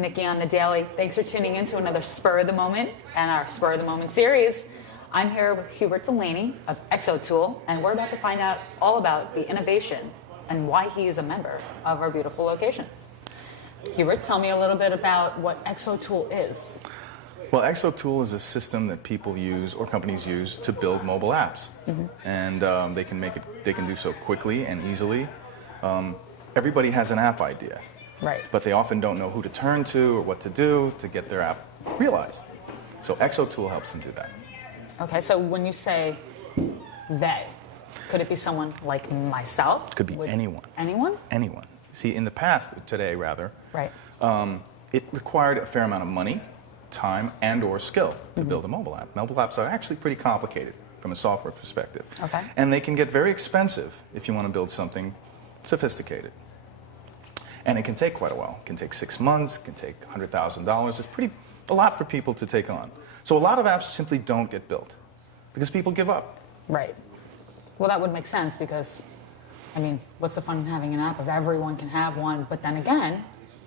I'm Nikki On The Daily. Thanks for tuning in to another Spur of the Moment and our Spur of the Moment series. I'm here with Hubert Delany of Exotool, and we're about to find out all about the innovation and why he is a member of our beautiful location. Hubert, tell me a little bit about what Exotool is. Well, Exotool is a system that people use or companies use to build mobile apps, and they can do so quickly and easily. Everybody has an app idea, Right. but they often don't know who to turn to or what to do to get their app realized. So Exotool helps them do that. Okay, so when you say they, could it be someone like myself? It could be anyone. Anyone? Anyone. See, in the past, today rather, Right. it required a fair amount of money, time, and or skill to build a mobile app. Mobile apps are actually pretty complicated from a software perspective. Okay. And they can get very expensive if you want to build something sophisticated. And it can take quite a while. It can take 6 months, it can take $100,000. It's a lot for people to take on. So a lot of apps simply don't get built because people give up. Right. Well, that would make sense because, I mean, what's the fun in having an app if everyone can have one? But then again,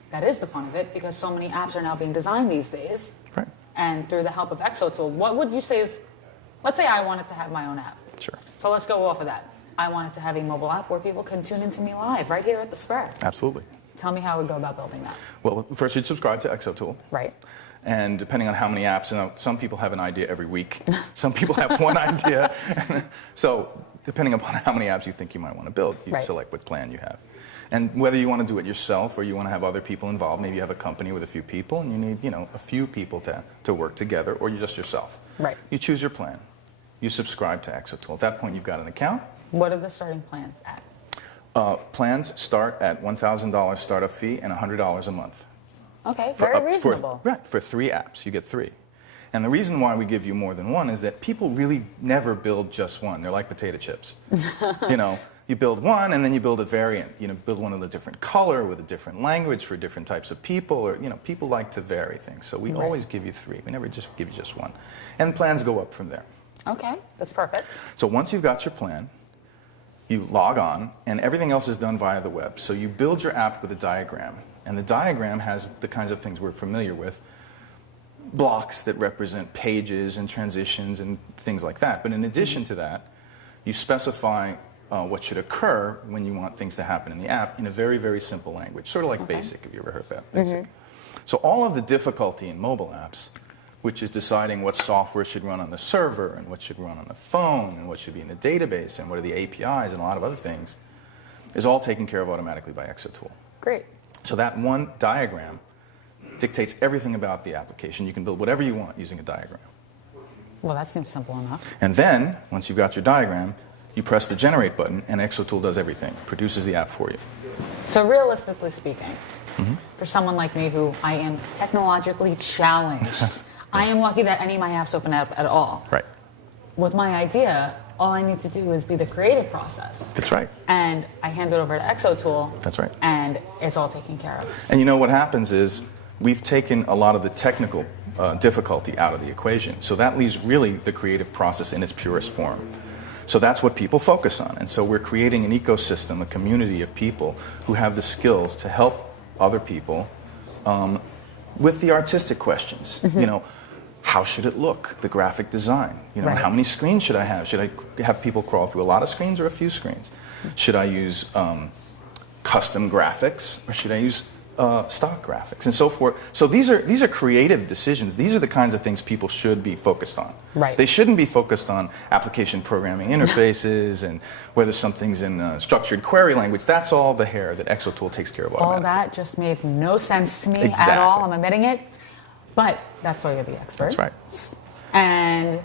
that is the fun of it because so many apps are now being designed these days. Right. And through the help of Exotool, what would you say is, let's say I wanted to have my own app. Sure. So let's go off of that. I wanted to have a mobile app where people can tune into me live right here at the Spur. Absolutely. Tell me how I would go about building that. Well, first you'd subscribe to Exotool. Right. And depending on how many apps, some people have an idea every week. Some people have one idea. So depending upon how many apps you think you might want to build, you select what plan you have. And whether you want to do it yourself or you want to have other people involved, maybe you have a company with a few people and you need, a few people to work together, or you're just yourself. Right. You choose your plan. You subscribe to Exotool. At that point, you've got an account. What are the starting plans at? Plans start at $1,000 startup fee and $100 a month. Okay, very reasonable. For 3 apps, you get 3. And the reason why we give you more than one is that people really never build just one. They're like potato chips. You build one and then you build a variant. Build one with a different color, with a different language for different types of people, or people like to vary things. So we always give you 3. We never just give you just one. And plans go up from there. Okay, that's perfect. So once you've got your plan, you log on, and everything else is done via the web. So you build your app with a diagram, and the diagram has the kinds of things we're familiar with, blocks that represent pages and transitions and things like that. But in addition to that, you specify what should occur when you want things to happen in the app in a very, very simple language, sort of like BASIC, if you ever heard about BASIC. So all of the difficulty in mobile apps, which is deciding what software should run on the server and what should run on the phone and what should be in the database and what are the APIs and a lot of other things, is all taken care of automatically by Exotool. Great. So that one diagram dictates everything about the application. You can build whatever you want using a diagram. Well, that seems simple enough. And then, once you've got your diagram, you press the generate button and Exotool does everything, produces the app for you. So realistically speaking, for someone like me who I am technologically challenged, I am lucky that any of my apps open up at all. Right. With my idea, all I need to do is be the creative process. That's right. And I hand it over to Exotool. That's right. And it's all taken care of. And what happens is we've taken a lot of the technical difficulty out of the equation. So that leaves really the creative process in its purest form. So that's what people focus on. And so we're creating an ecosystem, a community of people who have the skills to help other people with the artistic questions. How should it look? The graphic design. How many screens should I have? Should I have people crawl through a lot of screens or a few screens? Should I use custom graphics or should I use stock graphics and so forth? So these are creative decisions. These are the kinds of things people should be focused on. Right. They shouldn't be focused on application programming interfaces and whether something's in structured query language. That's all the hair that Exotool takes care of automatically. All that just made no sense to me Exactly. at all. I'm admitting it. But that's why you're the expert. That's right. And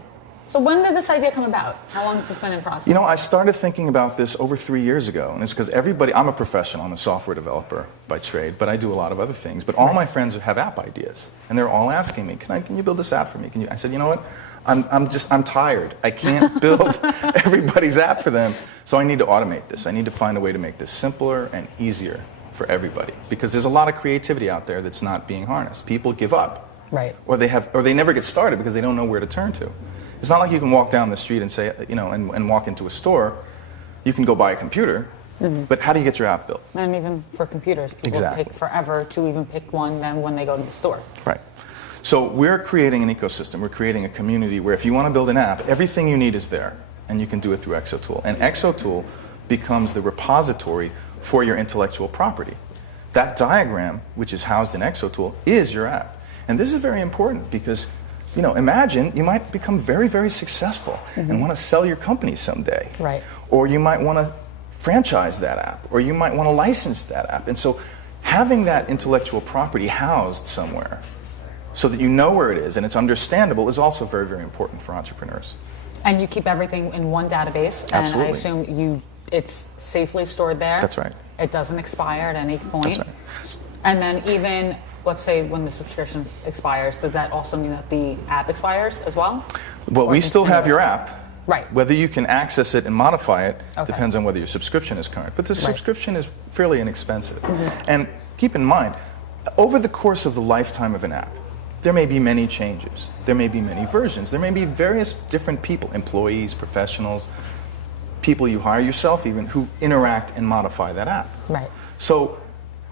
so when did this idea come about? How long has this been in process? I started thinking about this over 3 years ago, and it's because I'm a professional, I'm a software developer by trade, but I do a lot of other things. But all my friends have app ideas, and they're all asking me, can you build this app for me? I said, you know what? I'm tired. I can't build everybody's app for them, so I need to automate this. I need to find a way to make this simpler and easier for everybody, because there's a lot of creativity out there that's not being harnessed. People give up. Right. Or they never get started because they don't know where to turn to. It's not like you can walk down the street and say, and walk into a store. You can go buy a computer, But how do you get your app built? And even for computers, people Exactly. take forever to even pick one than when they go to the store. Right. So we're creating an ecosystem. We're creating a community where if you want to build an app, everything you need is there, and you can do it through Exotool. And Exotool becomes the repository for your intellectual property. That diagram, which is housed in Exotool, is your app. And this is very important because, imagine you might become very, very successful and want to sell your company someday. Right. Or you might want to franchise that app, or you might want to license that app. And so having that intellectual property housed somewhere so that you know where it is and it's understandable is also very, very important for entrepreneurs. And you keep everything in one database, Absolutely. and I assume it's safely stored there. That's right. It doesn't expire at any point. That's right. And then even, let's say when the subscription expires, does that also mean that the app expires as well? Well, Or we still have your continuous? app. Right. Whether you can access it and modify it Okay. depends on whether your subscription is current. But the Right. subscription is fairly inexpensive. And keep in mind, over the course of the lifetime of an app, there may be many changes. There may be many versions. There may be various different people, employees, professionals, people you hire yourself even, who interact and modify that app. Right. So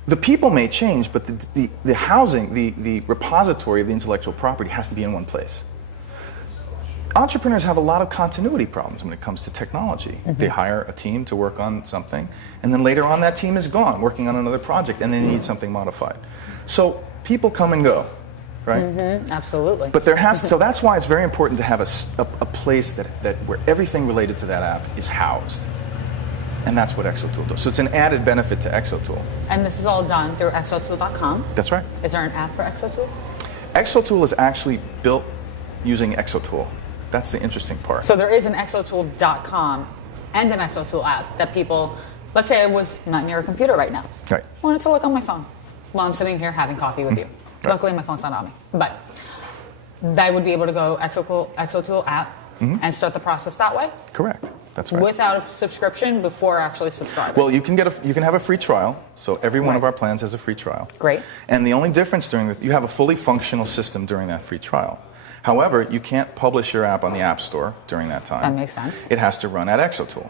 the people may change, but the housing, the repository of the intellectual property has to be in one place. Entrepreneurs have a lot of continuity problems when it comes to technology. They hire a team to work on something, and then later on that team is gone working on another project, and they need something modified. So people come and go, right? Absolutely. But there has so that's why it's very important to have a place that where everything related to that app is housed. And that's what Exotool does. So it's an added benefit to Exotool. And this is all done through exotool.com. That's right. Is there an app for Exotool? Exotool is actually built using Exotool. That's the interesting part. So there is an exotool.com and an Exotool app that people, let's say I was not near a computer right now. Right. Wanted to look on my phone while I'm sitting here having coffee with you. Right. Luckily, my phone's not on me. But I would be able to go Exotool app and start the process that way Correct. That's right. without a subscription before actually subscribing. Well, you can have a free trial. So every one of Right. our plans has a free trial. Great. And the only difference you have a fully functional system during that free trial. However, you can't publish your app on the App Store during that time. That makes sense. It has to run at Exotool.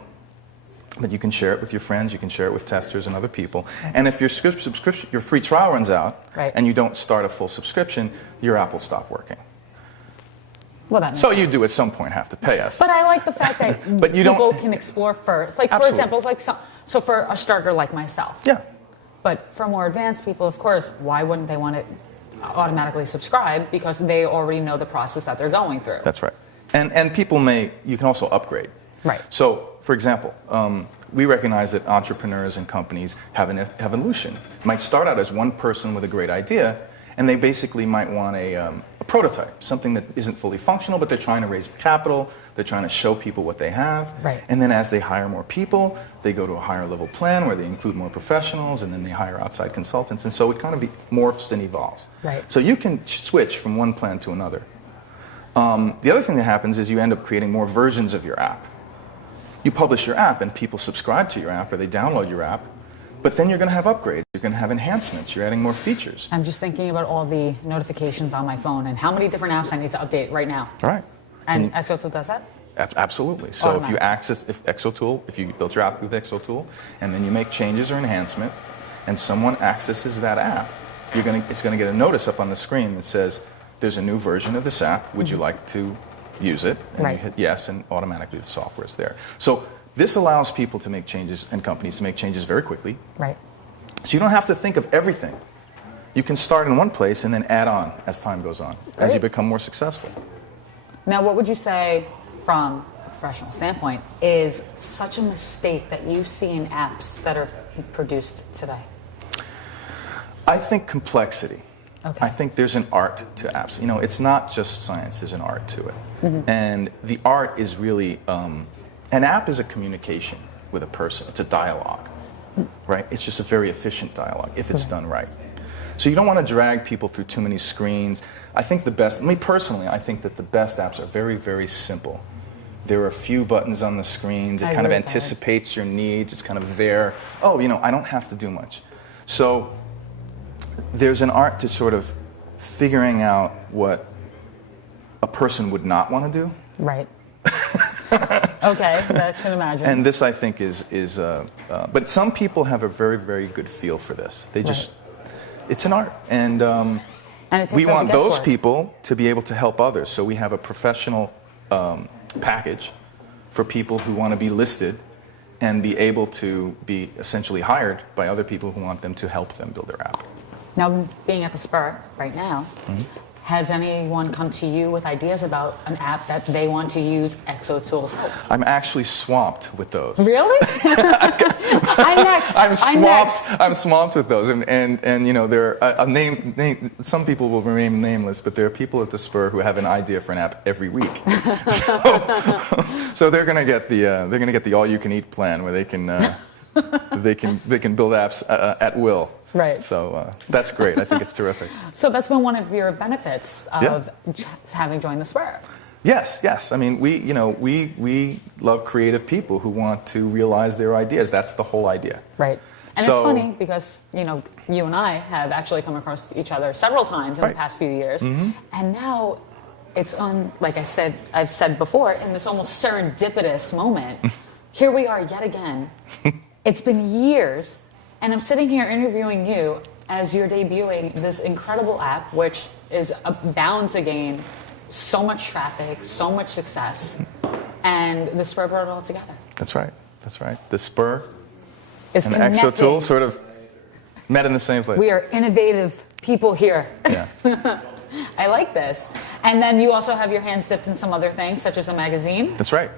But you can share it with your friends, you can share it with testers and other people. And if your subscription, your free trial runs out, Right. and you don't start a full subscription, your app will stop working. Well, that makes So sense. you do at some point have to pay us. But I like the fact that But you people don't- can explore first. Like, Absolutely. for example, like so for a starter like myself. Yeah. But for more advanced people, of course, why wouldn't they want to automatically subscribe? Because they already know the process that they're going through. That's right. And people you can also upgrade. Right. So, for example, we recognize that entrepreneurs and companies have an evolution. It might start out as one person with a great idea, and they basically might want a prototype, something that isn't fully functional, but they're trying to raise capital, they're trying to show people what they have. Right. And then as they hire more people, they go to a higher level plan where they include more professionals, and then they hire outside consultants, and so it kind of morphs and evolves. Right. So you can switch from one plan to another. The other thing that happens is you end up creating more versions of your app. You publish your app and people subscribe to your app or they download your app, but then you're going to have upgrades, you're going to have enhancements, you're adding more features. I'm just thinking about all the notifications on my phone and how many different apps I need to update right now. All right. And Exotool does that? Absolutely. So if you Automatic. if you build your app with Exotool and then you make changes or enhancement and someone accesses that app, it's going to get a notice up on the screen that says, there's a new version of this app, would you like to use it? And Right. you hit yes, and automatically the software is there. So this allows people to make changes and companies to make changes very quickly. Right. So you don't have to think of everything. You can start in one place and then add on as time goes on, as you Great. become more successful. Now, what would you say from a professional standpoint is such a mistake that you see in apps that are produced today? I think complexity. Okay. I think there's an art to apps. It's not just science, there's an art to it. And the art is really, an app is a communication with a person. It's a dialogue, right? It's just a very efficient dialogue if it's done right. So you don't want to drag people through too many screens. I think me personally, I think that the best apps are very, very simple. There are a few buttons on the screens. It I kind of agree with that. anticipates your needs. It's kind of there. Oh, I don't have to do much. So there's an art to sort of figuring out what a person would not want to do. Right. Okay, I can imagine. And this, I think, but some people have a very, very good feel for this. They just, it's an art. And we want those people to be able to help others. So we have a professional package for people who want to be listed and be able to be essentially hired by other people who want them to help them build their app. Now, being at the Spur right now, has anyone come to you with ideas about an app that they want to use Exotool's help? I'm actually swamped with those. Really? I'm next. I'm swamped with those, and you know, there are some people will remain nameless, but there are people at the Spur who have an idea for an app every week. So they're going to get the all-you-can-eat plan where they can build apps at will. Right. So that's great. I think it's terrific. So that's been one of your benefits of having joined the Spur. Yes. I mean, we love creative people who want to realize their ideas. That's the whole idea. Right. And it's funny because, you know, you and I have actually come across each other several times in the past few years. And now it's on, like I've said before, in this almost serendipitous moment. Here we are yet again. It's been years. And I'm sitting here interviewing you as you're debuting this incredible app, which is bound to gain so much traffic, so much success, and the Spur brought it all together. That's right. The Spur and Exotool sort of met in the same place. We are innovative people here. Yeah. I like this. And then you also have your hands dipped in some other things, such as a magazine. That's right.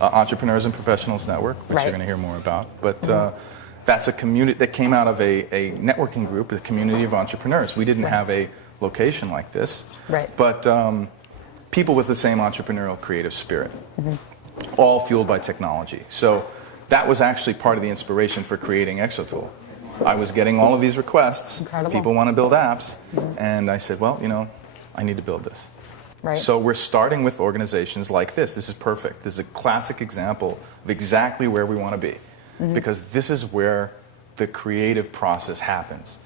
Entrepreneurs and Professionals Network, which you're going to hear more about. But that's a community that came out of a networking group, a community of entrepreneurs. We didn't have a location like this, but people with the same entrepreneurial creative spirit, all fueled by technology. So that was actually part of the inspiration for creating Exotool. I was getting all of these requests. Incredible. People want to build apps, and I said, well, you know, I need to build this. Right. So we're starting with organizations like this. This is perfect. This is a classic example of exactly where we want to be. Because this is where the creative process happens.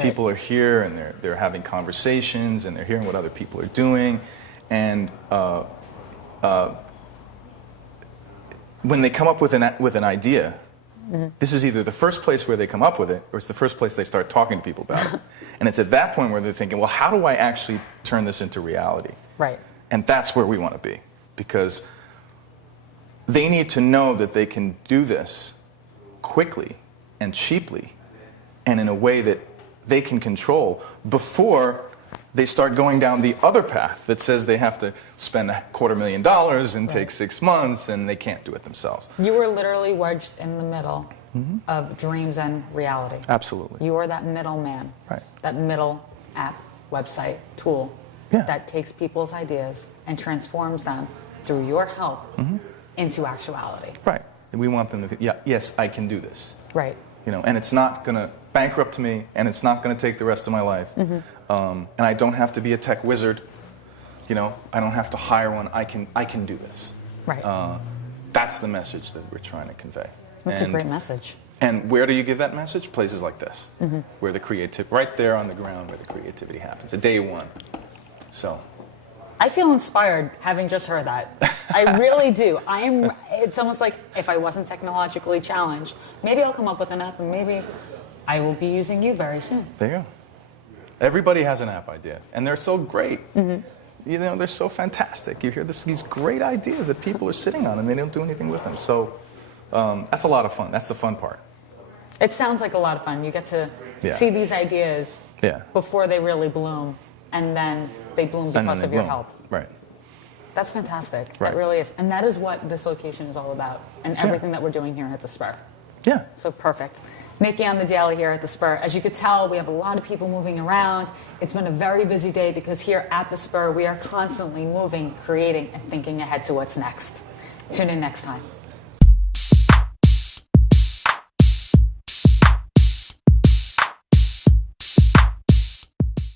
People are here and they're having conversations and they're hearing what other people are doing, and when they come up with an idea, this is either the first place where they come up with it, or it's the first place they start talking to people about it. And it's at that point where they're thinking, well, how do I actually turn this into reality? Right. And that's where we want to be, because they need to know that they can do this quickly and cheaply and in a way that they can control before they start going down the other path that says they have to spend $250,000 and take 6 months and they can't do it themselves. You were literally wedged in the middle of dreams and reality. Absolutely. You are that middleman, that middle app, website, tool that takes people's ideas and transforms them through your help into actuality. Right. We want them to, yes, I can do this. Right. You know, and it's not going to bankrupt me, and it's not going to take the rest of my life. And I don't have to be a tech wizard. You know, I don't have to hire one. I can do this. Right. That's the message that we're trying to convey. That's a great message. And where do you give that message? Places like this, where the creativity, right there on the ground where the creativity happens, at day one. So. I feel inspired having just heard that. I really do. It's almost like if I wasn't technologically challenged, maybe I'll come up with an app and maybe I will be using you very soon. There you go. Everybody has an app idea, and they're so great. You know, they're so fantastic. You hear these great ideas that people are sitting on and they don't do anything with them. So that's a lot of fun. That's the fun part. It sounds like a lot of fun. You get to see these ideas before they really bloom. And then they bloom because of your help. Right. That's fantastic. Right. That really is. And that is what this location is all about, and everything that we're doing here at the Spur. Yeah. So perfect. Nikki on the Daily here at the Spur. As you could tell, we have a lot of people moving around. It's been a very busy day because here at the Spur, we are constantly moving, creating, and thinking ahead to what's next. Tune in next time.